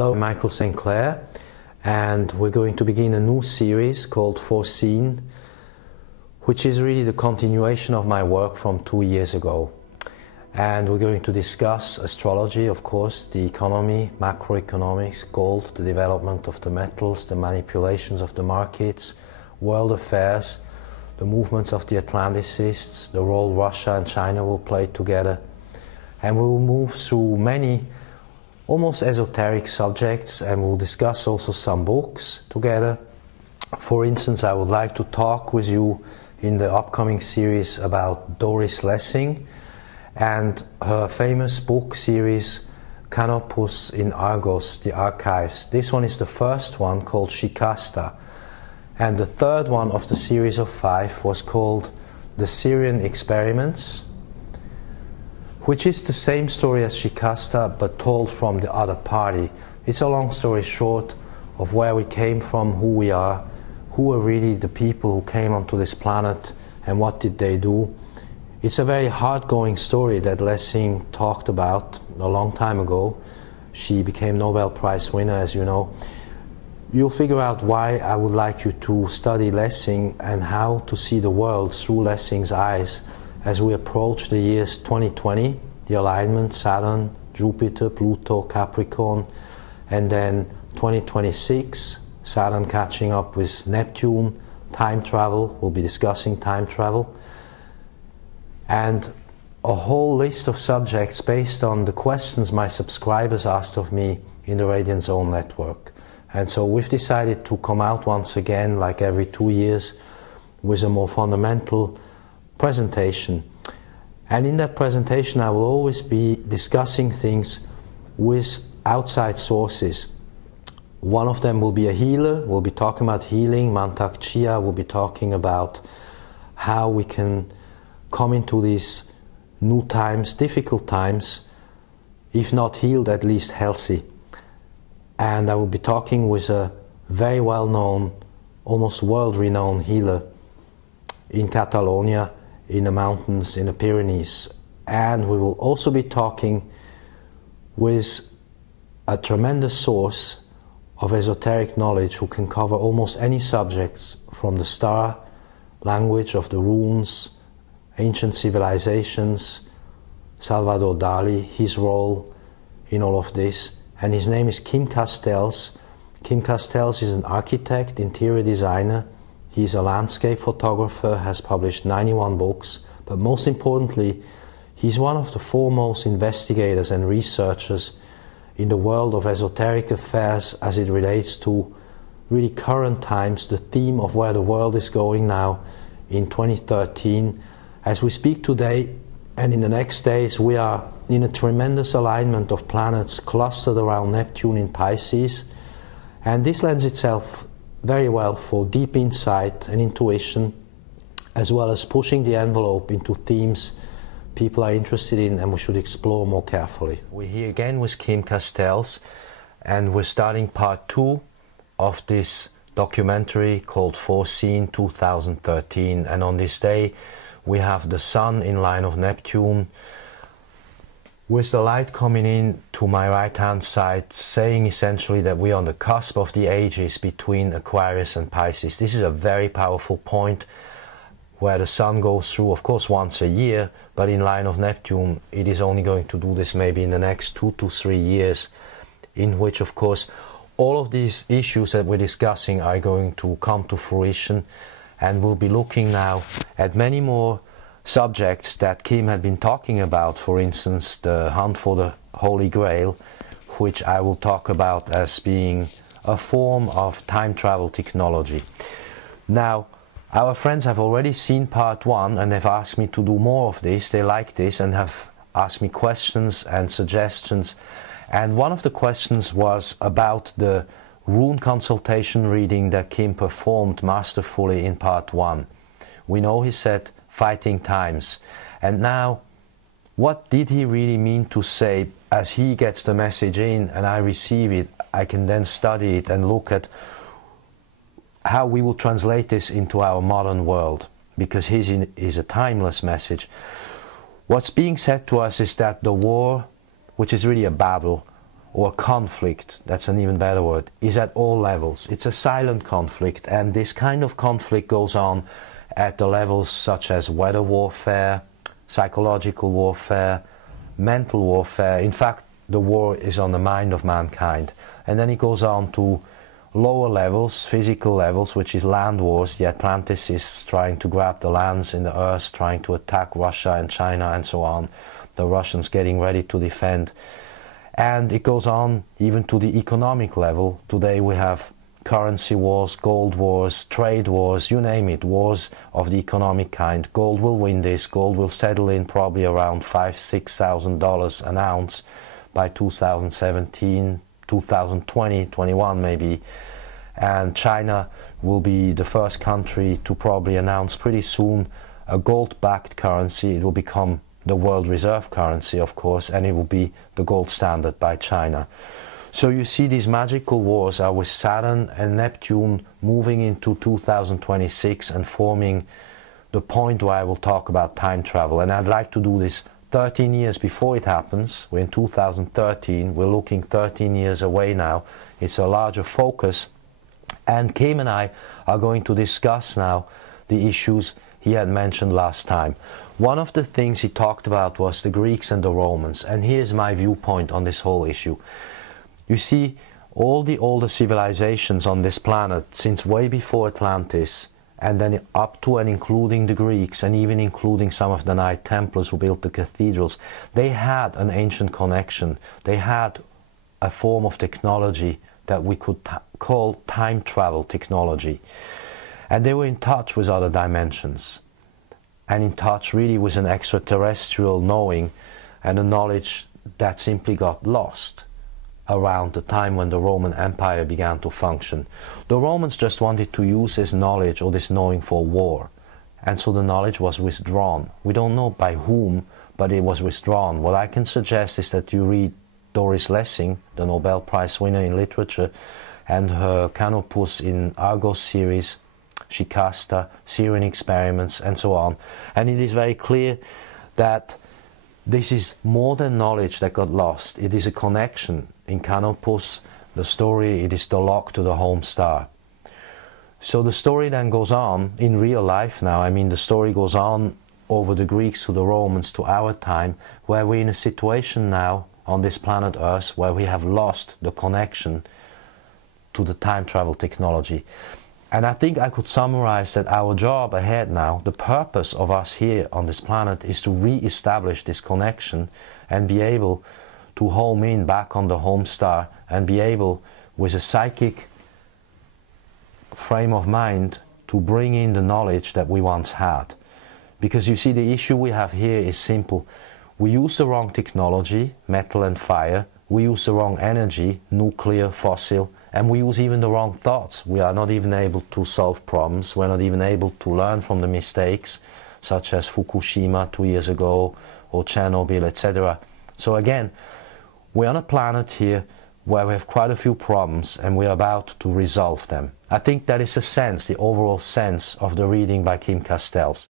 Hello, I'm Michael St.Clair, and we're going to begin a new series called Foreseen, which is really the continuation of my work from 2 years ago. And we're going to discuss astrology, of course, the economy, macroeconomics, gold, the development of the metals, the manipulations of the markets, world affairs, the movements of the Atlanticists, the role Russia and China will play together. And we will move through many almost esoteric subjects, and we'll discuss also some books together. For instance, I would like to talk with you in the upcoming series about Doris Lessing and her famous book series Canopus in Argos, the Archives. This one is the first one, called Shikasta, and the third one of the series of 5 was called The Syrian Experiments, which is the same story as Shikasta but told from the other party. It's a long story short of where we came from, who we are, who are really the people who came onto this planet and what did they do. It's a very hard-going story that Lessing talked about a long time ago. She became Nobel Prize winner, as you know. You'll figure out why I would like you to study Lessing and how to see the world through Lessing's eyes as we approach the years 2020, the alignment, Saturn, Jupiter, Pluto, Capricorn, and then 2026, Saturn catching up with Neptune, time travel, we'll be discussing time travel, and a whole list of subjects based on the questions my subscribers asked of me in the Radiant Zone network. And so we've decided to come out once again, like every 2 years, with a more fundamental presentation. And in that presentation I will always be discussing things with outside sources. One of them will be a healer. We'll be talking about healing. Mantak Chia will be talking about how we can come into these new times, difficult times, if not healed, at least healthy. And I will be talking with a very well-known, almost world-renowned healer in Catalonia, in the mountains, in the Pyrenees. And we will also be talking with a tremendous source of esoteric knowledge who can cover almost any subjects, from the star language of the runes, ancient civilizations, Salvador Dali, his role in all of this. And his name is Kim Castells. Kim Castells is an architect, interior designer. He's a landscape photographer, has published 91 books, but most importantly, he's one of the foremost investigators and researchers in the world of esoteric affairs as it relates to really current times, the theme of where the world is going now in 2013. As we speak today and in the next days, we are in a tremendous alignment of planets clustered around Neptune in Pisces, and this lends itself very well for deep insight and intuition, as well as pushing the envelope into themes people are interested in and we should explore more carefully. We're here again with Kim Castells, and we're starting part 2 of this documentary called Foreseen 2013. And on this day we have the Sun in line of Neptune, with the light coming in to my right hand side, saying essentially that we are on the cusp of the ages between Aquarius and Pisces. This is a very powerful point where the Sun goes through, of course, once a year, but in line of Neptune it is only going to do this maybe in the next 2 to 3 years, in which, of course, all of these issues that we're discussing are going to come to fruition. And we'll be looking now at many more subjects that Kim had been talking about, for instance, the hunt for the Holy Grail, which I will talk about as being a form of time travel technology. Now, our friends have already seen part 1 and they've asked me to do more of this. They like this and have asked me questions and suggestions. And one of the questions was about the Rune Consultation reading that Kim performed masterfully in part 1. We know he said fighting times, and now what did he really mean to say? As he gets the message in and I receive it, I can then study it and look at how we will translate this into our modern world, because his is a timeless message. What's being said to us is that the war, which is really a battle, or conflict, that's an even better word, is at all levels. It's a silent conflict, and this kind of conflict goes on at the levels such as weather warfare, psychological warfare, mental warfare. In fact, the war is on the mind of mankind. And then it goes on to lower levels, physical levels, which is land wars. The Atlantis is trying to grab the lands in the earth, trying to attack Russia and China and so on. The Russians getting ready to defend. And it goes on even to the economic level. Today we have currency wars, gold wars, trade wars, you name it, wars of the economic kind. Gold will win this. Gold will settle in probably around $5,000–6,000 an ounce by 2017, 2020, 21 maybe. And China will be the first country to probably announce pretty soon a gold-backed currency. It will become the world reserve currency, of course, and it will be the gold standard by China. So you see, these magical wars are with Saturn and Neptune moving into 2026 and forming the point where I will talk about time travel. And I'd like to do this 13 years before it happens. We're in 2013, we're looking 13 years away now. It's a larger focus. And Kim and I are going to discuss now the issues he had mentioned last time. One of the things he talked about was the Greeks and the Romans, and here's my viewpoint on this whole issue. You see, all the older civilizations on this planet, since way before Atlantis, and then up to and including the Greeks, and even including some of the Knight Templars who built the cathedrals, they had an ancient connection. They had a form of technology that we could call time travel technology. And they were in touch with other dimensions, and in touch really with an extraterrestrial knowing and a knowledge that simply got lost around the time when the Roman Empire began to function. The Romans just wanted to use this knowledge or this knowing for war, and so the knowledge was withdrawn. We don't know by whom, but it was withdrawn. What I can suggest is that you read Doris Lessing, the Nobel Prize winner in literature, and her Canopus in Argos series, Shikasta, Syrian experiments, and so on. And it is very clear that this is more than knowledge that got lost. It is a connection. In Canopus, the story, it is the lock to the home star. So the story then goes on in real life now. I mean, the story goes on over the Greeks to the Romans to our time, where we're in a situation now on this planet Earth where we have lost the connection to the time travel technology. And I think I could summarize that our job ahead now, the purpose of us here on this planet, is to re-establish this connection and be able to home in back on the home star and be able, with a psychic frame of mind, to bring in the knowledge that we once had. Because you see, the issue we have here is simple. We use the wrong technology, metal and fire. We use the wrong energy, nuclear, fossil. And we use even the wrong thoughts. We are not even able to solve problems. We're not even able to learn from the mistakes, such as Fukushima 2 years ago, or Chernobyl, etc. So again, we're on a planet here where we have quite a few problems, and we're about to resolve them. I think that is the sense, the overall sense of the reading by Kim Castells.